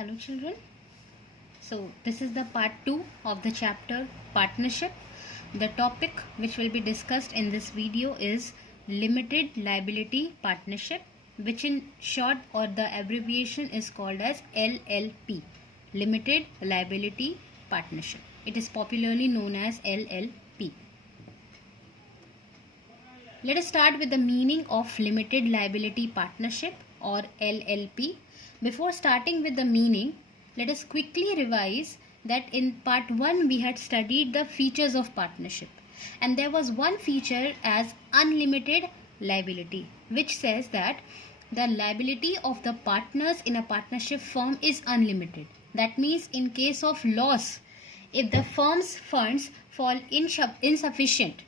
Hello children. So this is the part 2 of the chapter partnership. The topic which will be discussed in this video is limited liability partnership, which in short or the abbreviation is called as LLP, limited liability partnership. It is popularly known as LLP. Let us start with the meaning of limited liability partnership or LLP. Before starting with the meaning, let us quickly revise that in part 1 we had studied the features of partnership, and there was one feature as unlimited liability, which says that the liability of the partners in a partnership firm is unlimited. That means in case of loss, if the firm's funds fall insufficient,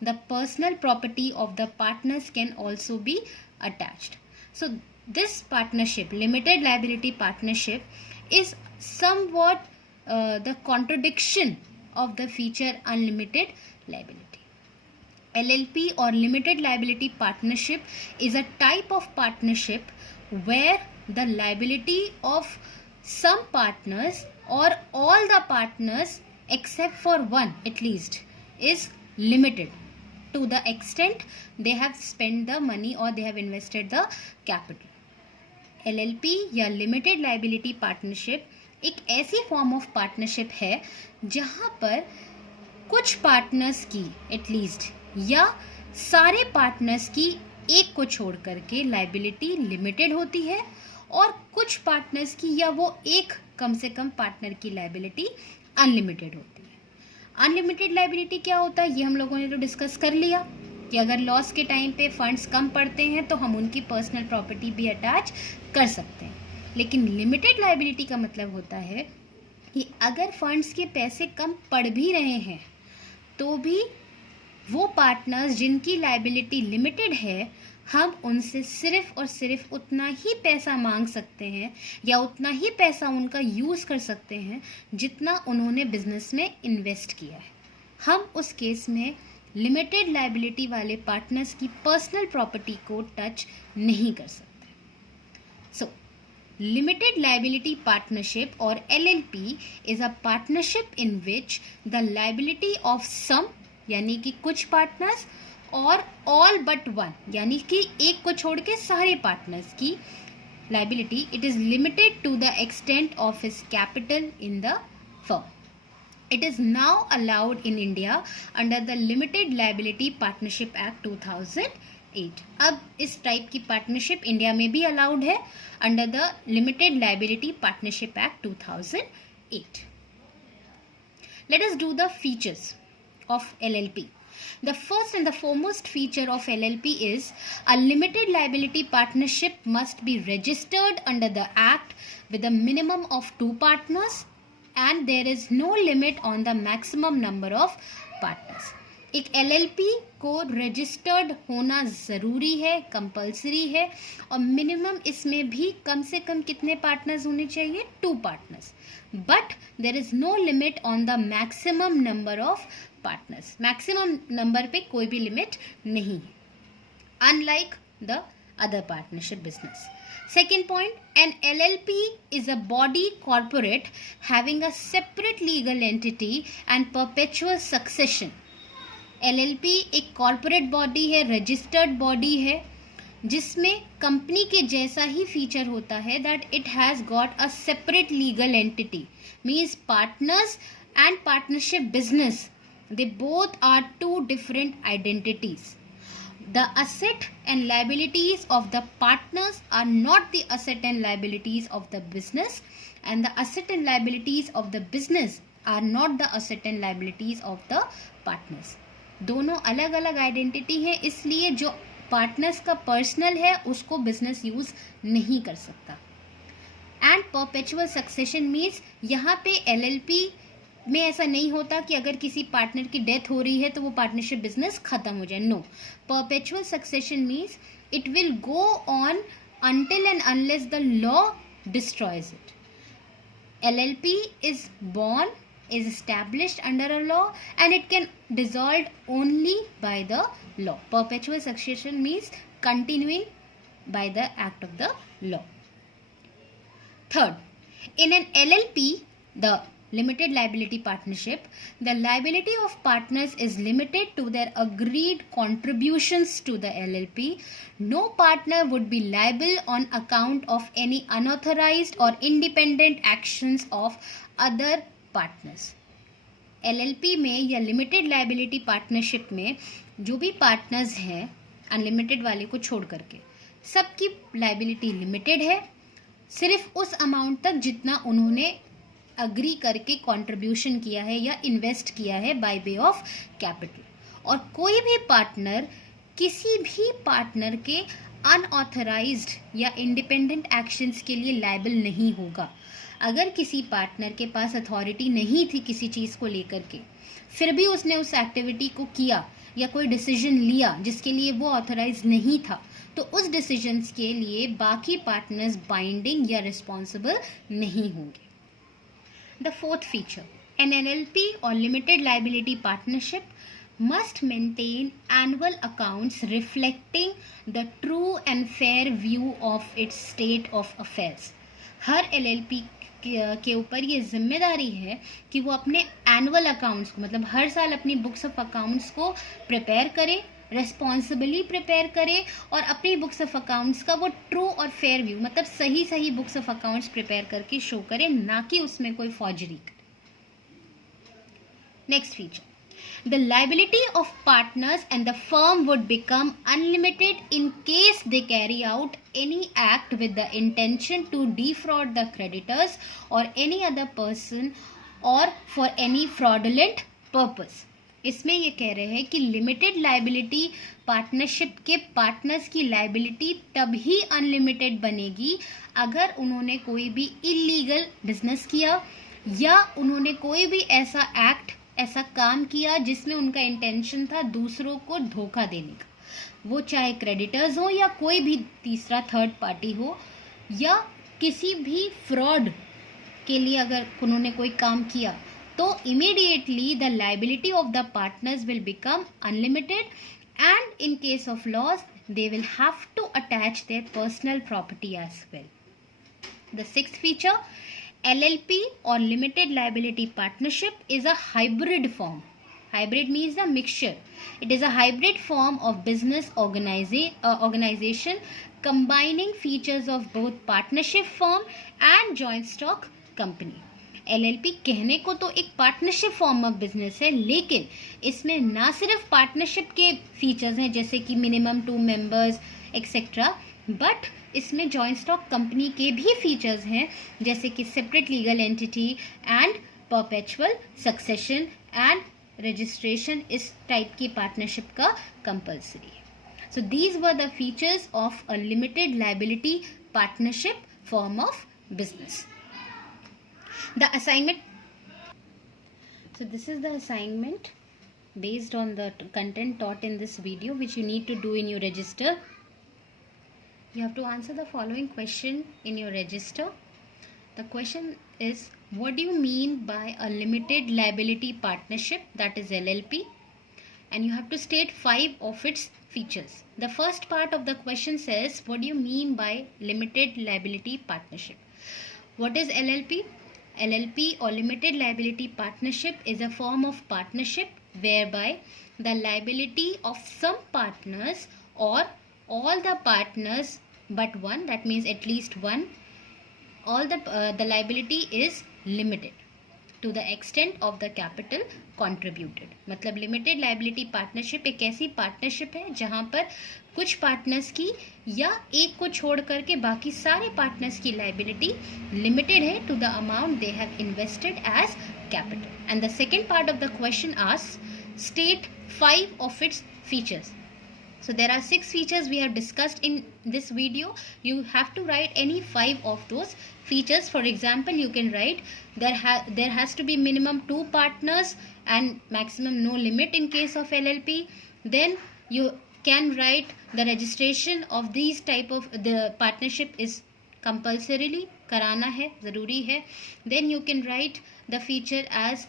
the personal property of the partners can also be attached. So this partnership, limited liability partnership, is somewhat the contradiction of the feature unlimited liability. LLP or limited liability partnership is a type of partnership where the liability of some partners or all the partners except for one at least is limited to the extent they have spent the money or they have invested the capital. LLP या limited liability partnership एक ऐसी form of partnership है जहां पर कुछ partners की at least या सारे पार्टनर्स की एक को छोड़ करके लाइबिलिटी लिमिटेड होती है और कुछ पार्टनर्स की या वो एक कम से कम पार्टनर की लाइबिलिटी अनलिमिटेड होती है. अनलिमिटेड लाइबिलिटी क्या होता है ये हम लोगों ने तो डिस्कस कर लिया कि अगर लॉस के टाइम पे फंड्स कम पड़ते हैं तो हम उनकी पर्सनल प्रॉपर्टी भी अटैच कर सकते हैं. लेकिन लिमिटेड लाइबिलिटी का मतलब होता है कि अगर फंड्स के पैसे कम पड़ भी रहे हैं तो भी वो पार्टनर्स जिनकी लाइबिलिटी लिमिटेड है, हम उनसे सिर्फ और सिर्फ उतना ही पैसा मांग सकते हैं या उतना ही पैसा उनका यूज़ कर सकते हैं जितना उन्होंने बिजनेस में इन्वेस्ट किया है. हम उस केस में लिमिटेड लाइबिलिटी वाले पार्टनर्स की पर्सनल प्रॉपर्टी को टच नहीं कर सकते. सो लिमिटेड लाइबिलिटी पार्टनरशिप और LLP is a partnership in which the liability of some यानी कि कुछ पार्टनर्स और ऑल बट वन यानी कि एक को छोड़ के सारे पार्टनर्स की liability it is limited to the extent of his capital in the firm. It is now allowed in India under the Limited Liability Partnership Act 2008. अब इस टाइप की पार्टनरशिप इंडिया में भी अलाउड है under the limited liability partnership act 2008. Let us do the features of LLP. The first and the foremost feature of LLP is a limited liability partnership must be registered under the act with a minimum of 2 partners and there is no limit on the maximum number of partners. एक LLP को registered होना ज़रूरी है, compulsory है, और minimum इसमें भी कम से कम कितने पार्टनर्स होने चाहिए? 2 partners. But there is no limit on the maximum number of partners. Maximum number पे कोई भी लिमिट नहीं है, unlike the other partnership business. Second point, an LLP is a body corporate having a separate legal entity and perpetual succession. LLP एक corporate body है, registered body है, जिसमें company के जैसा ही फीचर होता है that it has got a separate legal entity. Means partners and partnership business, they both are 2 different identities. The asset and liabilities of the partners are not the asset and liabilities of the business, and the asset and liabilities of the business are not the asset and liabilities of the partners. दोनों अलग अलग identity है, इसलिए जो partners का personal है उसको business use नहीं कर सकता. एंड परपेचुअल सक्सेशन मीन्स यहाँ पे LLP में ऐसा नहीं होता कि अगर किसी पार्टनर की डेथ हो रही है तो वो पार्टनरशिप बिजनेस खत्म हो जाए. No, perpetual succession means it will go on until and unless the law destroys it. LLP is born, is established under a law and it can dissolve only by the law. Perpetual succession means continuing by the act of the law. Third, In an LLP, the limited liability partnership, the liability of partners is limited to their agreed contributions to the LLP. No partner would be liable on account of any unauthorized or independent actions of other partners. LLP में या limited liability partnership में जो भी partners हैं unlimited वाले को छोड़ करके सबकी लाइबिलिटी लिमिटेड है, सिर्फ उस अमाउंट तक जितना उन्होंने अग्री करके कंट्रीब्यूशन किया है या इन्वेस्ट किया है बाय वे ऑफ कैपिटल. और कोई भी पार्टनर किसी भी पार्टनर के अनऑथराइज्ड या इंडिपेंडेंट एक्शंस के लिए लायबल नहीं होगा. अगर किसी पार्टनर के पास अथॉरिटी नहीं थी किसी चीज़ को लेकर के, फिर भी उसने उस एक्टिविटी को किया या कोई डिसीजन लिया जिसके लिए वो ऑथराइज नहीं था, तो उस डिसीजंस के लिए बाकी पार्टनर्स बाइंडिंग या रिस्पॉन्सिबल नहीं होंगे. The fourth feature, an LLP or limited liability partnership must maintain annual accounts reflecting the true and fair view of its state of affairs. Her LLP के ऊपर ये जिम्मेदारी है कि वो अपने एनुअल अकाउंट्स को, मतलब हर साल अपनी बुक्स ऑफ अकाउंट्स को प्रिपेयर करे, रेस्पॉन्सिबली प्रिपेयर करे और अपनी बुक्स ऑफ अकाउंट्स का वो ट्रू और फेयर व्यू, मतलब सही बुक्स ऑफ अकाउंट्स प्रिपेयर करके शो करे, ना कि उसमें कोई फॉर्जरी करे. Next feature, the liability of partners and the firm would become unlimited in case they carry out any act with the intention to defraud the creditors or any other person or for any fraudulent purpose. इसमें ये कह रहे हैं कि limited liability partnership के partners की liability तभी unlimited बनेगी अगर उन्होंने कोई भी इलीगल बिजनेस किया या उन्होंने कोई भी ऐसा काम किया जिसमें उनका इंटेंशन था दूसरों को धोखा देने का, वो चाहे क्रेडिटर्स हो या कोई भी तीसरा थर्ड पार्टी हो, या किसी भी फ्रॉड के लिए अगर उन्होंने कोई काम किया, तो immediately the liability of the partners will become unlimited and in case of loss they will have to attach their personal property as well. The sixth feature, LLP or limited liability partnership is a hybrid form. Hybrid means a mixture. It is a hybrid form of business organization combining features of both partnership firm and joint stock company. LLP कहने को तो एक partnership form of business है, लेकिन इसमें ना सिर्फ partnership के फीचर्स हैं जैसे कि मिनिमम 2 मेंबर्स एक्सेट्रा, बट इसमें जॉइंट स्टॉक कंपनी के भी फीचर्स हैं जैसे कि separate legal entity and perpetual succession and registration इस टाइप की पार्टनरशिप का कंपलसरी है. So these were the features of a limited liability partnership form of business. The assignment, so this is the assignment based on the content taught in this video which you need to do in your register. You have to answer the following question in your register. The question is, what do you mean by a limited liability partnership, that is LLP? And you have to state 5 of its features. The first part of the question says, what do you mean by limited liability partnership? What is LLP? LLP or limited liability partnership is a form of partnership whereby the liability of some partners or all the partners but one, that means at least one, all the liability is limited to the extent of the capital contributed. मतलब limited liability partnership एक ऐसी partnership है जहां पर कुछ partners की या एक को छोड़ करके बाकी सारे पार्टनर्स की लाइबिलिटी लिमिटेड है to the amount they have invested as capital. And the second part of the question asks, state 5 of its features. So there are 6 features we have discussed in this video. You have to write any 5 of those features. For example, you can write there has to be minimum 2 partners and maximum no limit in case of LLP. Then you can write the registration of these type of the partnership is compulsorily karana hai, zaruri hai. Then you can write the feature as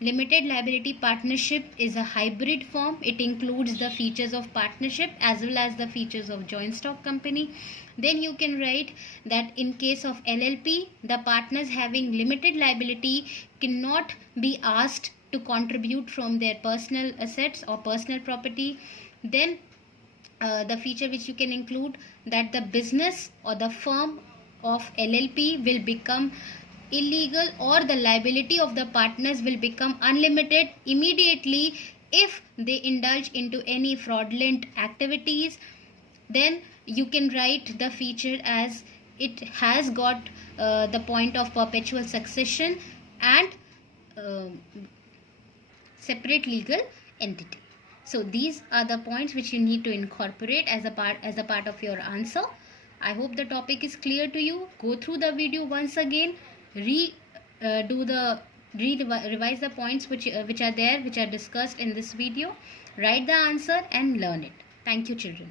Limited liability partnership is a hybrid form. It includes the features of partnership as well as the features of joint stock company. Then you can write that in case of LLP, the partners having limited liability cannot be asked to contribute from their personal assets or personal property. Then the feature which you can include, that the business or the firm of LLP will become illegal, or the liability of the partners will become unlimited immediately if they indulge into any fraudulent activities. Then you can write the feature as it has got the point of perpetual succession and uh, separate legal entity. So these are the points which you need to incorporate as a part of your answer. I hope the topic is clear to you. Go through the video once again, revise the points which are there, which are discussed in this video, write the answer and learn it. Thank you, children.